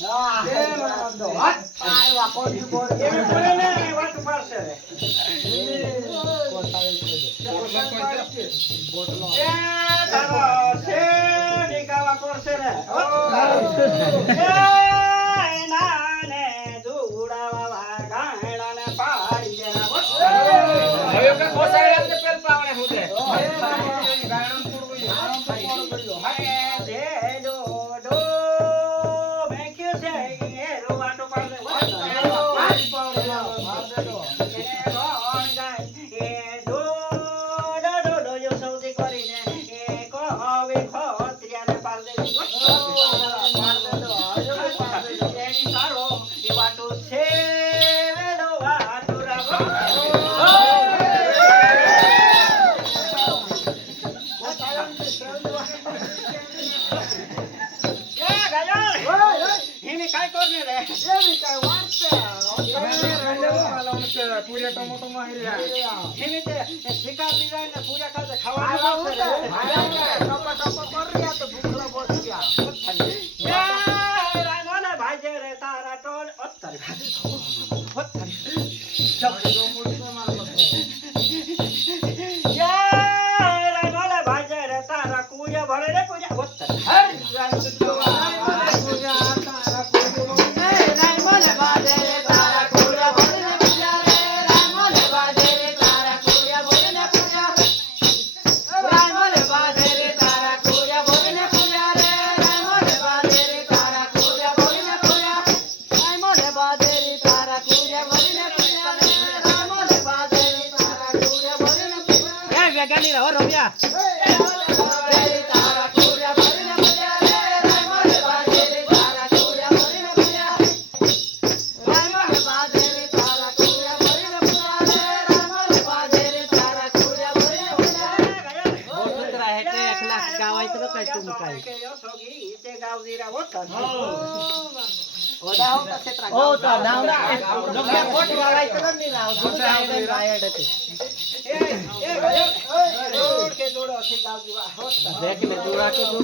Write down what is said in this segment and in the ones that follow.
હા એ મારો હાથ આ કોઠી બોર એ બોલે ને વાત પાડશે રે બોટલો એ તારો છે નિકાવા પડશે રે એ નાને દુડાવા ગાણાને પાડી દેના હવે કે કોસાઈ રાત પેલ પાવણે હું દે ગાયણ પૂરવું દે દો દો મેક્યો છે એ રોવાટો પાડે પૂરે ટોમેટો માં હીરા શિકાર લીધા ને પૂરા ખાતે ખાવાનું ભાઈ રે તારા ટોલ ભાઈ રે તારા કુયા ભરે રે કુયા વેગાની રહો રમ્યા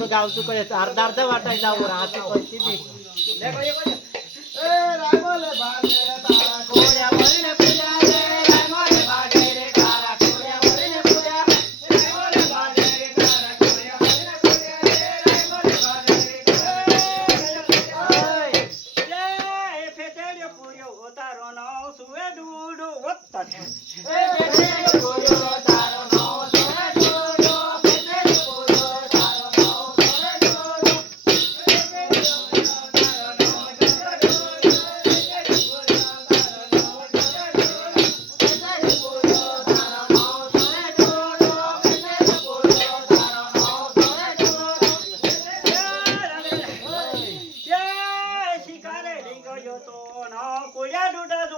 ગાવતું કરે અર્ધા અર્ધા વાટાઈ જાવ હાથી કોઈ તો ના કોયા ડોડા જો